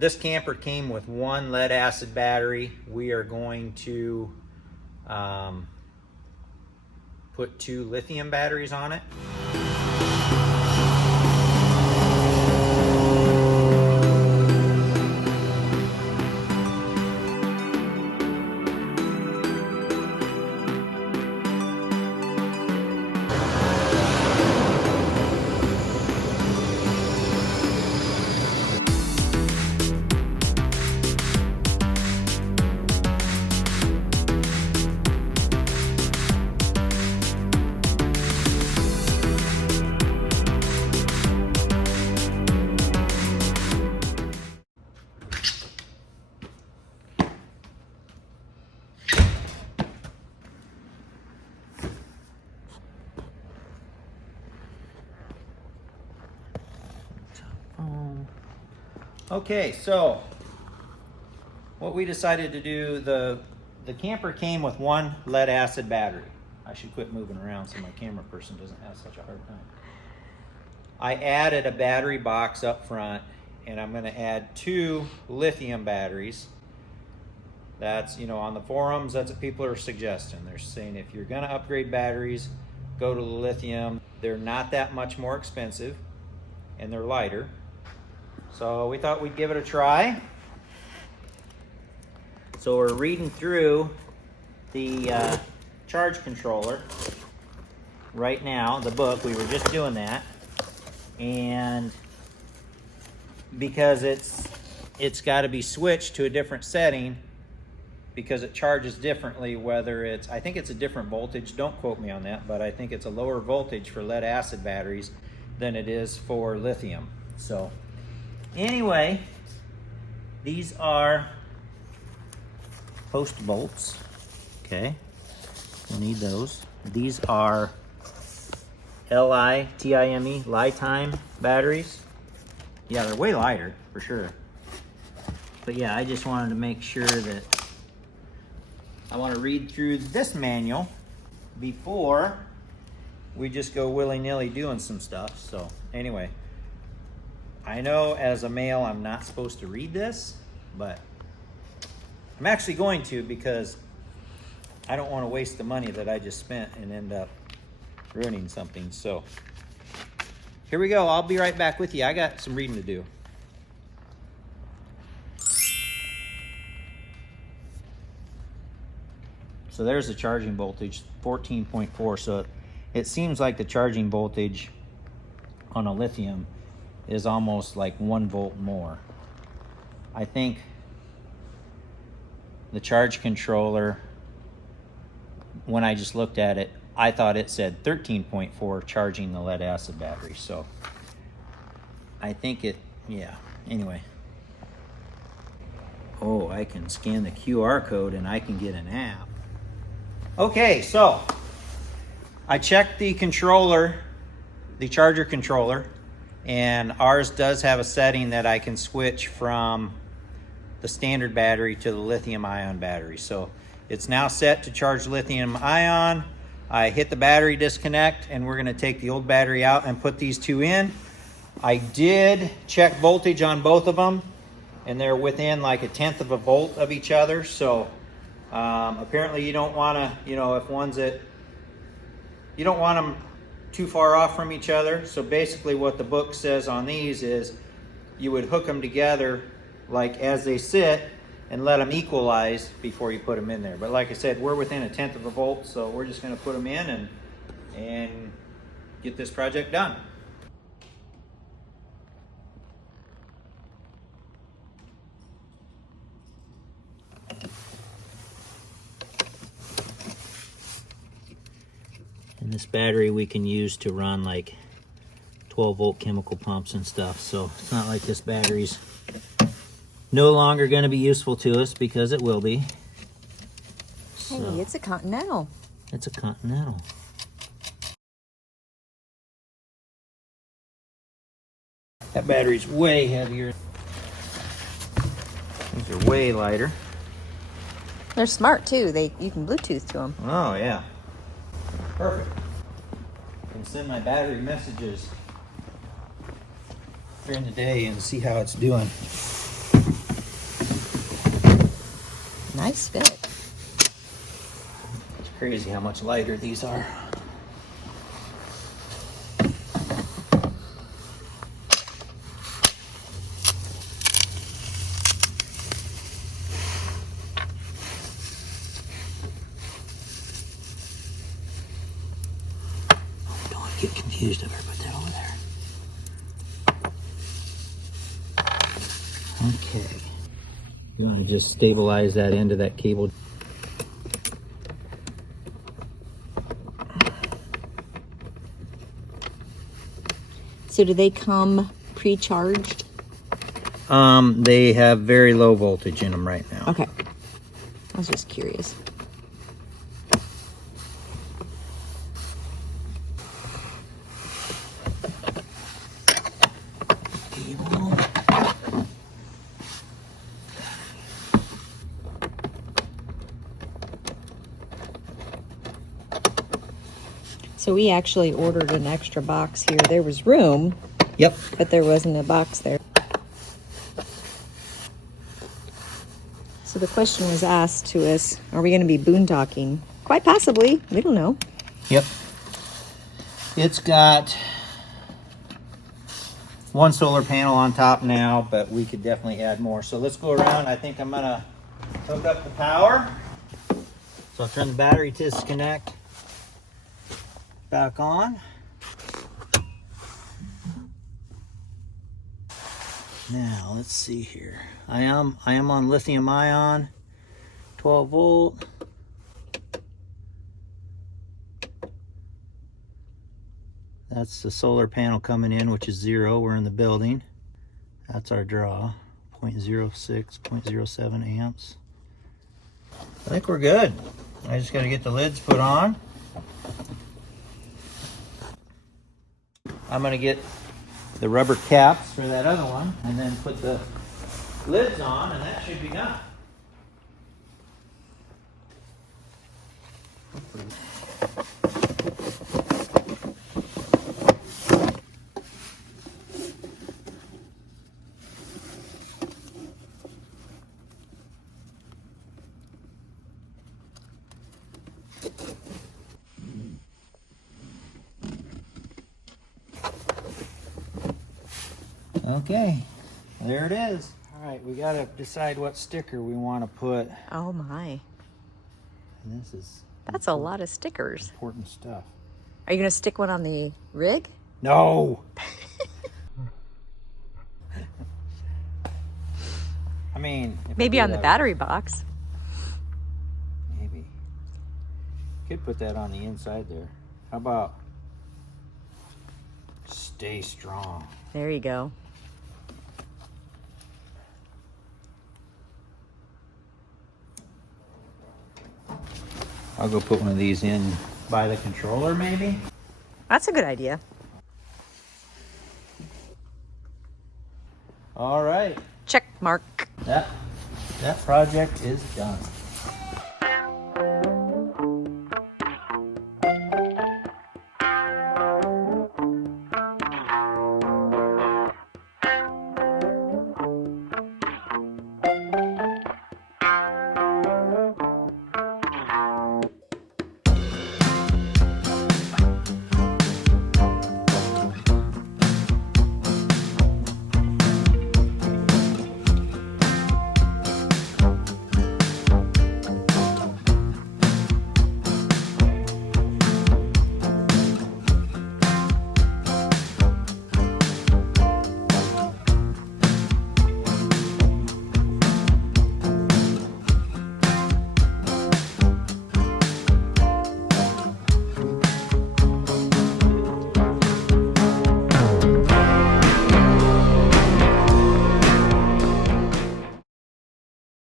this camper came with one lead acid battery. We are going to put 2 lithium batteries on it. Okay, so what we decided to do, the camper came with one lead acid battery. I should quit moving around so my camera person doesn't have such a hard time. I added a battery box up front, and I'm going to add 2 lithium batteries. That's, you know, on the forums, that's what people are suggesting. They're saying if you're going to upgrade batteries, go to the lithium. They're not that much more expensive, and they're lighter. So we thought we'd give it a try. So we're reading through the charge controller right now, the book. We were just doing that. And because it's got to be switched to a different setting because it charges differently, whether it's, I think it's a different voltage, don't quote me on that, but I think it's a lower voltage for lead acid batteries than it is for lithium. So anyway, these are post bolts. Okay, we'll need those. These are Litime, Litime batteries. Yeah, they're way lighter for sure. But yeah, I just wanted to make sure that I want to read through this manual before we just go willy-nilly doing some stuff. So anyway, I know as a male I'm not supposed to read this, but I'm actually going to because I don't want to waste the money that I just spent and end up ruining something. So here we go. I'll be right back with you. I got some reading to do. So there's the charging voltage, 14.4. So it seems like the charging voltage on a lithium is almost like 1 volt more. I think the charge controller, when I just looked at it, I thought it said 13.4 charging the lead acid battery. So I think it, yeah, anyway. Oh, I can scan the QR code and I can get an app. Okay, so I checked the controller, the charger controller, and ours does have a setting that I can switch from the standard battery to the lithium ion battery. So it's now set to charge lithium ion. I hit the battery disconnect and we're gonna take the old battery out and put these 2 in. I did check voltage on both of them and they're within like 1/10 of a volt of each other. So apparently you don't wanna, you know, if one's at, you don't want them too far off from each other. So basically what the book says on these is you would hook them together like as they sit and let them equalize before you put them in there. But like I said, we're within 1/10 of a volt, so we're just gonna put them in and get this project done. And this battery we can use to run like 12 volt chemical pumps and stuff. So it's not like this battery's no longer going to be useful to us, because it will be. So, hey, it's a Continental. It's a Continental. That battery's way heavier. These are way lighter. They're smart too. You can Bluetooth to them. Oh yeah. Perfect. I can send my battery messages during the day and see how it's doing. Nice fit. It's crazy how much lighter these are. Don't want to get confused. I better put that over there. Okay. You want to just stabilize that end of that cable. So do they come pre-charged? They have very low voltage in them right now. Okay. I was just curious. Cable. So we actually ordered an extra box here. There was room, Yep. but there wasn't a box there. So the question was asked to us, are we going to be boondocking? Quite possibly. We don't know. Yep. It's got one solar panel on top now, but we could definitely add more. So let's go around. I think I'm gonna hook up the power. So I'll turn the battery disconnect back on. Now let's see here. I am on lithium ion, 12 volt. That's the solar panel coming in, which is 0. We're in the building. That's our draw, 0.06, 0.07 amps. I think we're good. I just got to get the lids put on. I'm going to get the rubber caps for that other one and then put the lids on, and that should be done. Okay, there it is. All right, we got to decide what sticker we want to put. Oh my. And this is That's a lot of stickers. important stuff. Are you going to stick one on the rig? No. I mean, if I Maybe did, on the battery box. Maybe. Could put that on the inside there. How about stay strong? There you go. I'll go put one of these in by the controller, maybe. That's a good idea. All right. Check mark. That project is done.